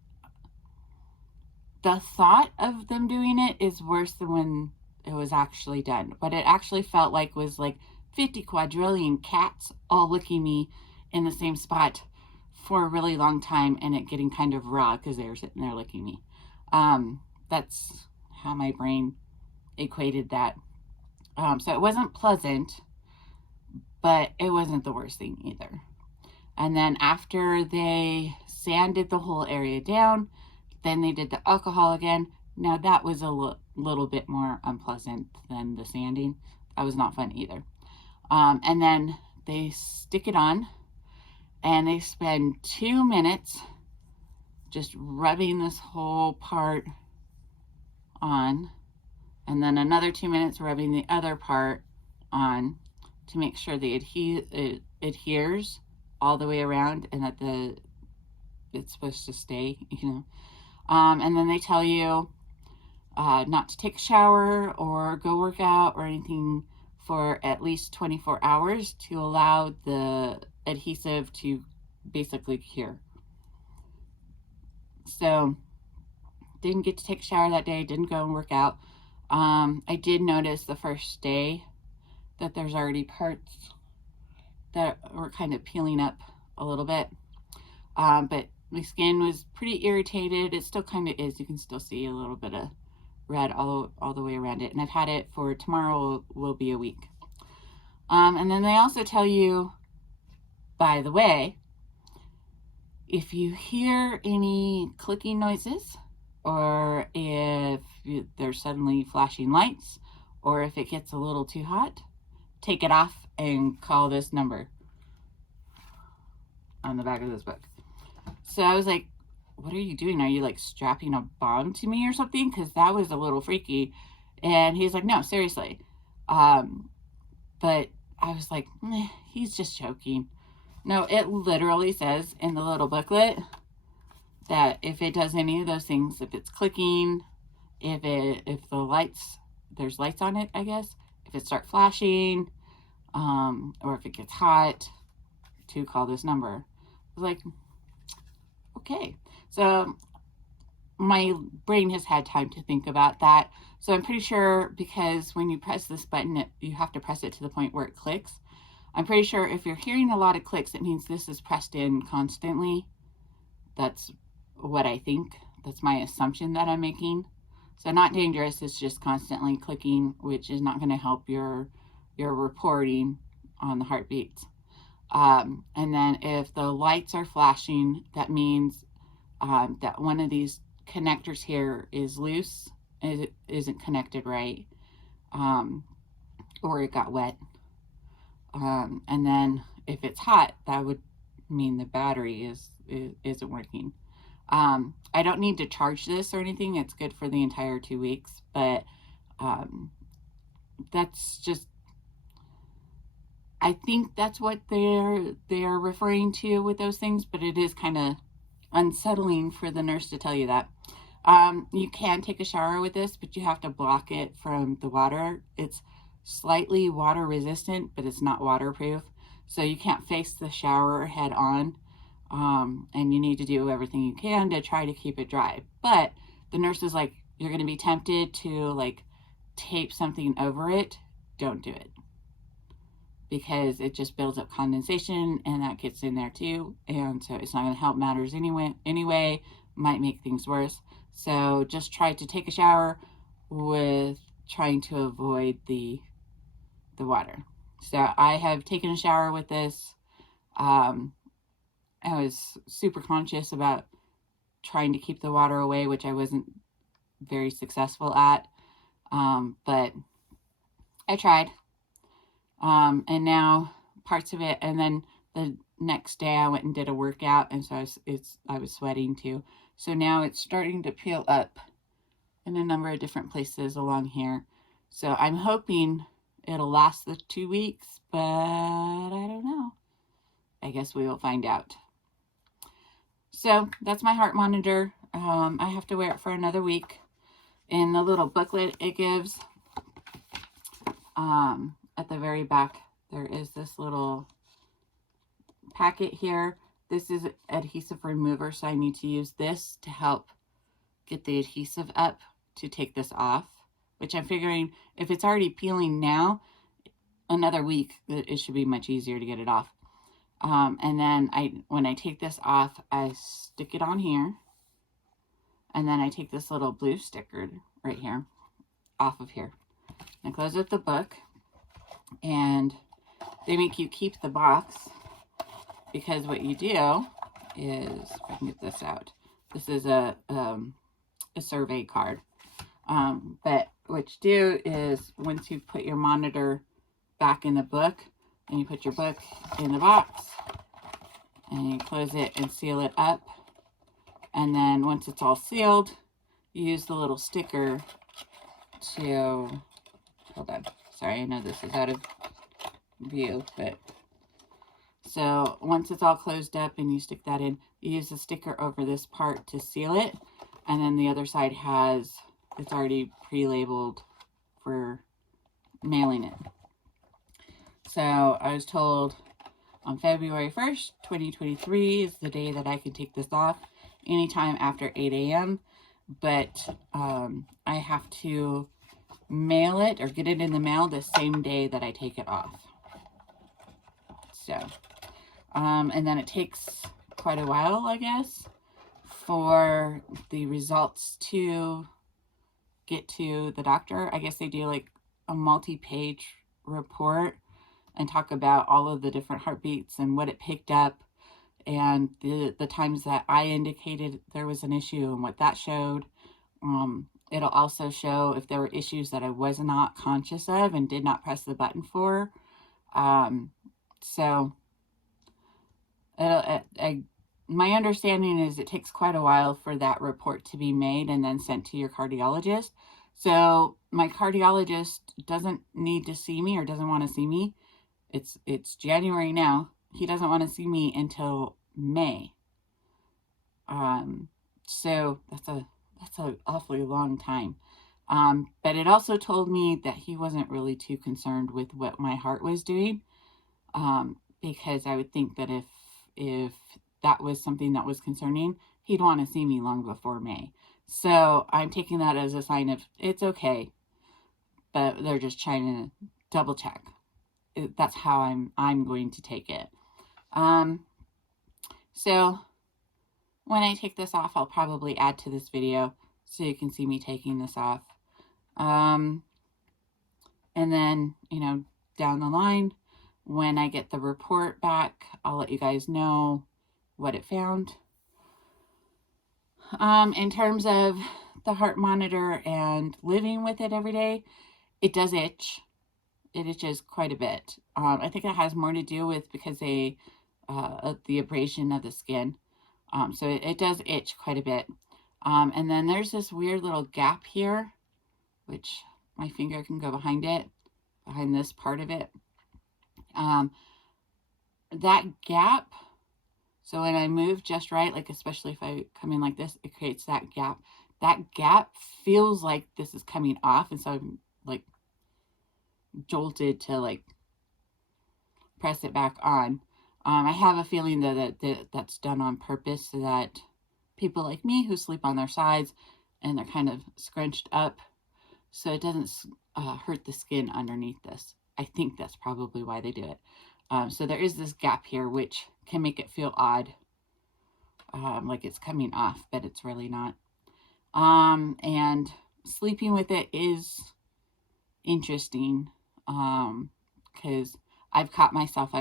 the thought of them doing it is worse than when it was actually done. What it actually felt like was like 50 quadrillion cats all licking me in the same spot for a really long time, and it getting kind of raw because they were sitting there licking me. That's how my brain equated that. So it wasn't pleasant, but it wasn't the worst thing either. And then after they sanded the whole area down, then they did the alcohol again. Now that was a little bit more unpleasant than the sanding. That was not fun either. And then they stick it on, and they spend 2 minutes just rubbing this whole part on, and then another 2 minutes rubbing the other part on to make sure it adheres all the way around, and that it's supposed to stay, you know. And then they tell you not to take a shower or go work out or anything for at least 24 hours to allow the adhesive to basically cure. So didn't get to take a shower that day, didn't go and work out. I did notice the first day that there's already parts that were kind of peeling up a little bit. But my skin was pretty irritated. It still kind of is. You can still see a little bit of red all the way around it. And I've had it for tomorrow will be a week. And then they also tell you, by the way, if you hear any clicking noises, or if there's suddenly flashing lights, or if it gets a little too hot, take it off and call this number on the back of this book. So I was like, what are you doing? Are you like strapping a bomb to me or something? Because that was a little freaky. And he's like, no, seriously. But I was like, he's just joking. No, it literally says in the little booklet that if it does any of those things, if it's clicking, if the lights, there's lights on it, I guess, if it starts flashing, or if it gets hot, to call this number. I was like, okay. So my brain has had time to think about that. So I'm pretty sure, because when you press this button, you have to press it to the point where it clicks. I'm pretty sure if you're hearing a lot of clicks, it means this is pressed in constantly. That's what I think. That's my assumption that I'm making. So not dangerous, it's just constantly clicking, which is not going to help your reporting on the heartbeats. And then if the lights are flashing, that means that one of these connectors here is loose, it isn't connected right, or it got wet. And then if it's hot, that would mean the battery isn't working. I don't need to charge this or anything. It's good for the entire 2 weeks, but that's just, I think that's what they're referring to with those things, but it is kind of unsettling for the nurse to tell you that. You can take a shower with this, but you have to block it from the water. It's slightly water resistant, but it's not waterproof. So you can't face the shower head on. And you need to do everything you can to try to keep it dry. But the nurse is like, you're going to be tempted to like tape something over it. Don't do it, because it just builds up condensation, and that gets in there too. And so it's not going to help matters anyway, might make things worse. So just try to take a shower with trying to avoid the water. So I have taken a shower with this. I was super conscious about trying to keep the water away, which I wasn't very successful at. But I tried. And now parts of it, and then the next day I went and did a workout, and so I was sweating too. So now it's starting to peel up in a number of different places along here. So I'm hoping it'll last the 2 weeks, but I don't know. I guess we will find out. So that's my heart monitor. I have to wear it for another week. In the little booklet it gives, at the very back, there is this little packet here. This is adhesive remover, so I need to use this to help get the adhesive up to take this off, which I'm figuring if it's already peeling now, another week, it should be much easier to get it off. And then when I take this off, I stick it on here, and then I take this little blue sticker right here off of here. I close up the book, and they make you keep the box, because what you do is, if I can get this out, this is a survey card. But what you do is, once you put your monitor back in the book, and you put your book in the box, and you close it and seal it up, and then once it's all sealed, you use the little sticker to, hold on, sorry, I know this is out of view, but so once it's all closed up and you stick that in, you use the sticker over this part to seal it, and then the other side it's already pre-labeled for mailing it. So I was told on February 1st, 2023 is the day that I can take this off, anytime after 8 a.m. But I have to mail it or get it in the mail the same day that I take it off. So, and then it takes quite a while, I guess, for the results to get to the doctor. I guess they do like a multi-page report and talk about all of the different heartbeats and what it picked up, and the times that I indicated there was an issue and what that showed. It'll also show if there were issues that I was not conscious of and did not press the button for. So my understanding is it takes quite a while for that report to be made and then sent to your cardiologist. So my cardiologist doesn't need to see me or doesn't want to see me. It's January now. He doesn't want to see me until May. So that's an awfully long time. But it also told me that he wasn't really too concerned with what my heart was doing, because I would think that if that was something that was concerning, he'd want to see me long before May. So I'm taking that as a sign of it's okay, but they're just trying to double check. That's how I'm going to take it. So when I take this off, I'll probably add to this video so you can see me taking this off. And then, down the line, when I get the report back, I'll let you guys know what it found. In terms of the heart monitor and living with it every day, it does itch. It itches quite a bit. I think it has more to do with because the abrasion of the skin. So it does itch quite a bit. And then there's this weird little gap here, which my finger can go behind it, behind this part of it. That gap, so when I move just right, like especially if I come in like this, it creates that gap. That gap feels like this is coming off, and so I'm like jolted to like press it back on. I have a feeling that's done on purpose so that people like me who sleep on their sides and they're kind of scrunched up, so it doesn't hurt the skin underneath this. I think that's probably why they do it. So there is this gap here, which can make it feel odd, like it's coming off, but it's really not. And sleeping with it is interesting, because I've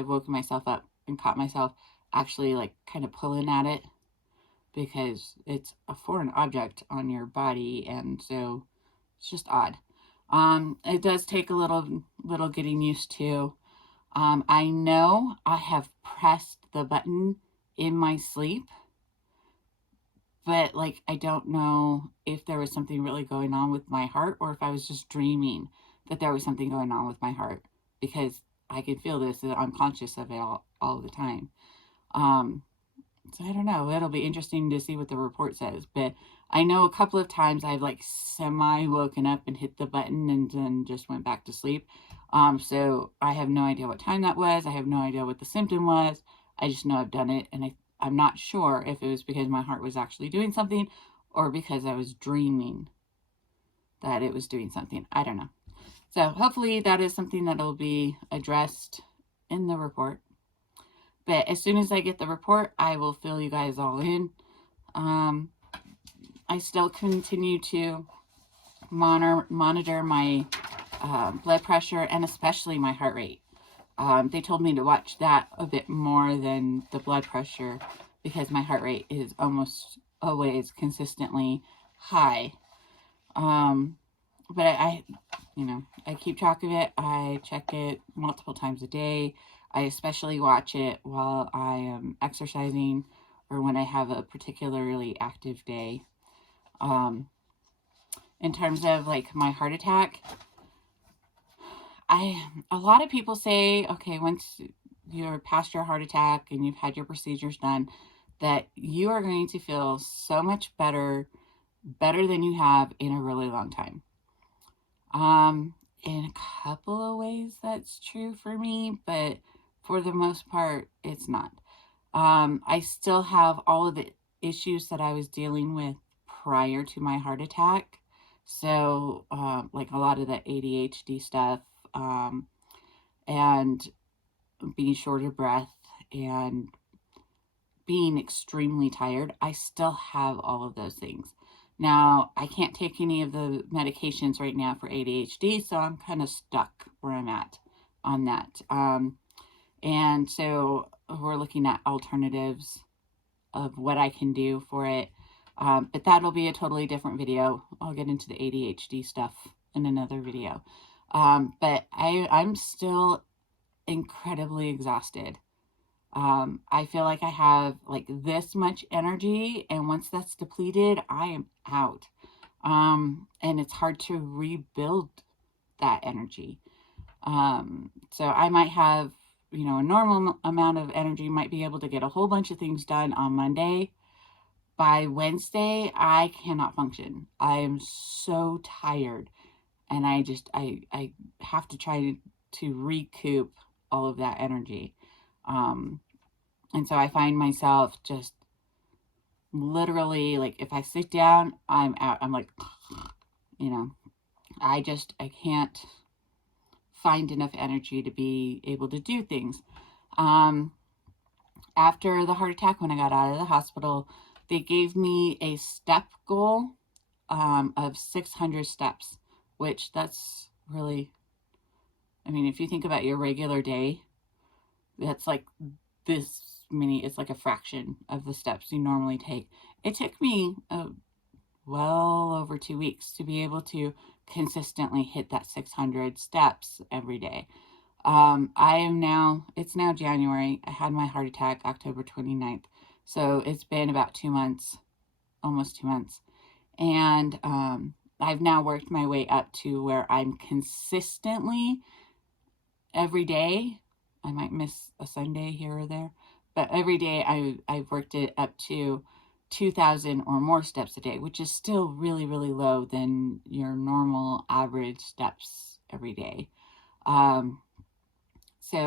woken myself up and caught myself actually like kind of pulling at it because it's a foreign object on your body, and so it's just odd. It does take a little getting used to. I know I have pressed the button in my sleep, but like I don't know if there was something really going on with my heart or if I was just dreaming that there was something going on with my heart, because I can feel this, I'm conscious of it all the time. Um, so I don't know. It'll be interesting to see what the report says. But I know a couple of times I've like semi woken up and hit the button and then just went back to sleep. So I have no idea what time that was. I have no idea what the symptom was. I just know I've done it. And I'm not sure if it was because my heart was actually doing something or because I was dreaming that it was doing something. I don't know. So hopefully that is something that will be addressed in the report. But as soon as I get the report, I will fill you guys all in. I still continue to monitor my blood pressure and especially my heart rate. They told me to watch that a bit more than the blood pressure because my heart rate is almost always consistently high. But I keep track of it. I check it multiple times a day. I especially watch it while I am exercising or when I have a particularly active day. In terms of like my heart attack, a lot of people say, okay, once you're past your heart attack and you've had your procedures done, that you are going to feel so much better than you have in a really long time. In a couple of ways that's true for me, but for the most part, it's not. I still have all of the issues that I was dealing with prior to my heart attack. So, like a lot of the ADHD stuff, and being short of breath and being extremely tired. I still have all of those things. Now, I can't take any of the medications right now for ADHD, so I'm kind of stuck where I'm at on that. And so we're looking at alternatives of what I can do for it. But that'll be a totally different video. I'll get into the ADHD stuff in another video. But I'm still incredibly exhausted. I feel like I have like this much energy, and once that's depleted, I am out. And it's hard to rebuild that energy. So I might have, a normal amount of energy, might be able to get a whole bunch of things done on Monday. By Wednesday, I cannot function. I am so tired, and I have to try to recoup all of that energy. And so I find myself just literally, like, if I sit down, I'm out. I'm like, I can't find enough energy to be able to do things. After the heart attack, when I got out of the hospital, they gave me a step goal of 600 steps, which that's really, if you think about your regular day, that's like this many, it's like a fraction of the steps you normally take. It took me well over 2 weeks to be able to consistently hit that 600 steps every day. It's now January. I had my heart attack October 29th. So it's been about 2 months, almost 2 months. And I've now worked my way up to where I'm consistently every day. I might miss a Sunday here or there, but every day I've worked it up to 2,000 or more steps a day, which is still really, really low than your normal average steps every day. So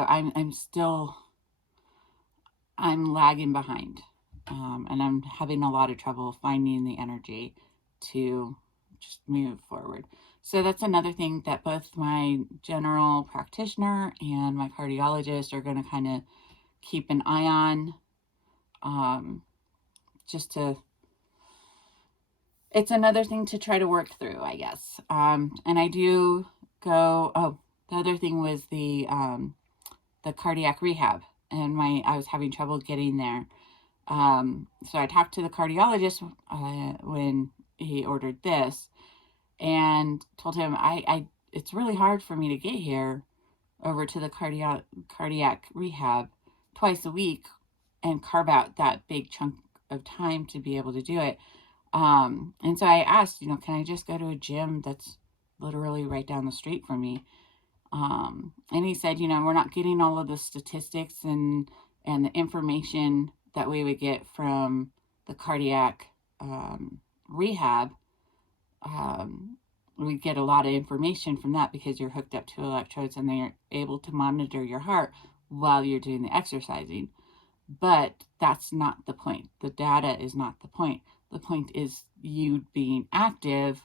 I'm lagging behind, and I'm having a lot of trouble finding the energy to just move forward. So that's another thing that both my general practitioner and my cardiologist are going to kind of keep an eye on, it's another thing to try to work through, I guess. And I do go, oh, the other thing was the cardiac rehab, and I was having trouble getting there. So I talked to the cardiologist when he ordered this, and told him it's really hard for me to get here over to the cardiac rehab twice a week and carve out that big chunk of time to be able to do it. And so I asked, can I just go to a gym that's literally right down the street from me? And he said, we're not getting all of the statistics and the information that we would get from the cardiac rehab. We get a lot of information from that because you're hooked up to electrodes and they're able to monitor your heart while you're doing the exercising. But that's not the point. The data is not the point. The point is you being active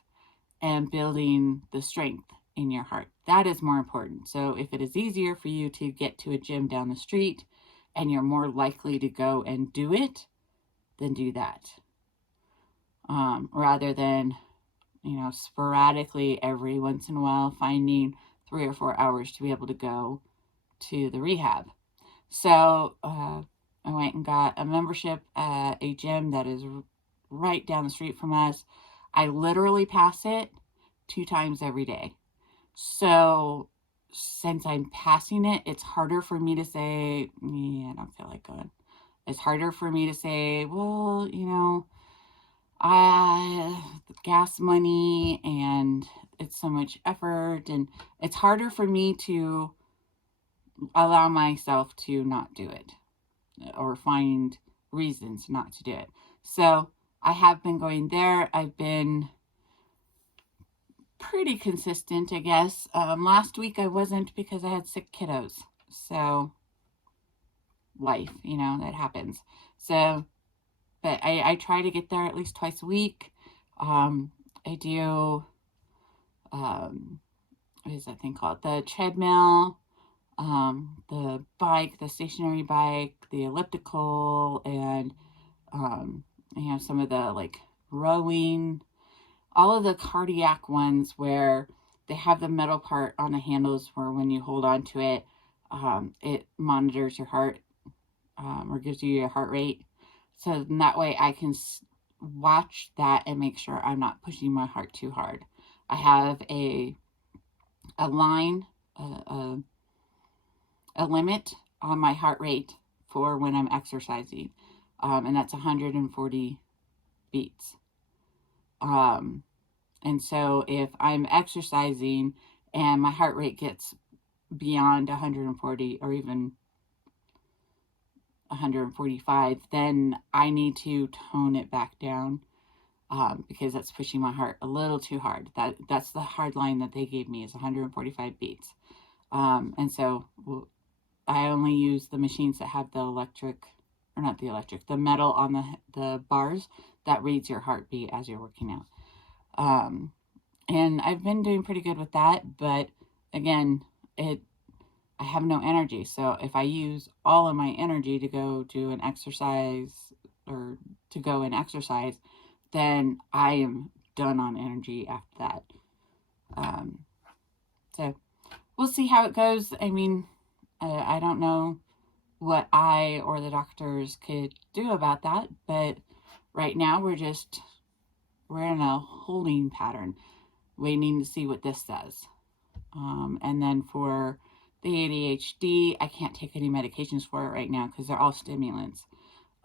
and building the strength in your heart. That is more important. So if it is easier for you to get to a gym down the street and you're more likely to go and do it, then do that. Rather than, sporadically every once in a while finding 3 or 4 hours to be able to go to the rehab. So I went and got a membership at a gym that is right down the street from us. I literally pass it 2 times every day. So since I'm passing it, it's harder for me to say, I don't feel like going. It's harder for me to say, well, gas money and it's so much effort, and it's harder for me to allow myself to not do it or find reasons not to do it. So I have been going there. I've been pretty consistent, I guess. Last week I wasn't because I had sick kiddos. So life, that happens. So, but I try to get there at least twice a week. I do, what is that thing called? The treadmill, the bike, the stationary bike, the elliptical, and, some of the rowing, all of the cardiac ones where they have the metal part on the handles where when you hold on to it, it monitors your heart, or gives you your heart rate. So that way I can watch that and make sure I'm not pushing my heart too hard. I have a line, a limit on my heart rate for when I'm exercising, and that's 140 beats. And so if I'm exercising and my heart rate gets beyond 140 or even 145, then I need to tone it back down, because that's pushing my heart a little too hard. That's the hard line that they gave me, is 145 beats. And so I only use the machines that have the metal on the bars that reads your heartbeat as you're working out. And I've been doing pretty good with that, but again, I have no energy. So if I use all of my energy to go do an exercise or to go and exercise, then I am done on energy after that. So we'll see how it goes. I mean, I don't know what I or the doctors could do about that, but right now we're in a holding pattern, waiting to see what this says. And then for the ADHD, I can't take any medications for it right now because they're all stimulants.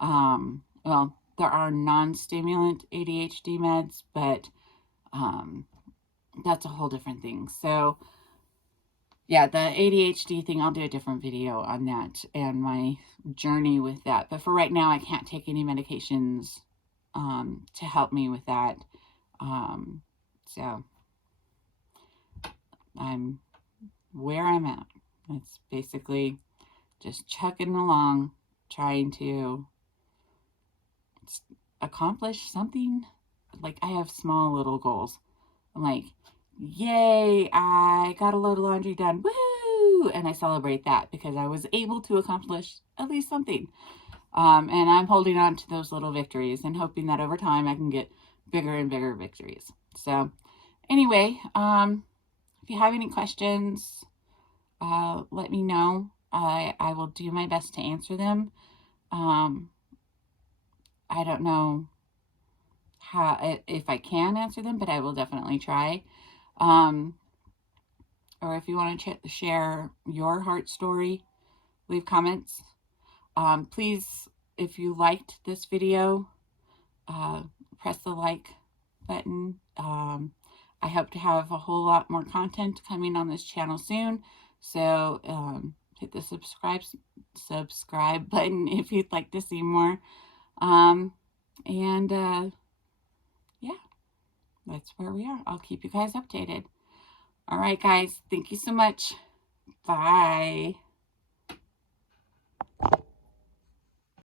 Well, there are non-stimulant ADHD meds, but that's a whole different thing. So yeah, the ADHD thing, I'll do a different video on that and my journey with that. But for right now, I can't take any medications to help me with that. So I'm where I'm at. It's basically just chugging along, trying to accomplish something. Like, I have small little goals. I'm like, yay, I got a load of laundry done. Woo! And I celebrate that because I was able to accomplish at least something. And I'm holding on to those little victories and hoping that over time I can get bigger and bigger victories. So anyway, if if you have any questions, let me know. I will do my best to answer them. I don't know if I can answer them, but I will definitely try. Or if you want to share your heart story, leave comments. Please, if you liked this video, press the like button. I hope to have a whole lot more content coming on this channel soon. So hit the subscribe button if you'd like to see more. Yeah, that's where we are. I'll keep you guys updated. All right, guys. Thank you so much. Bye.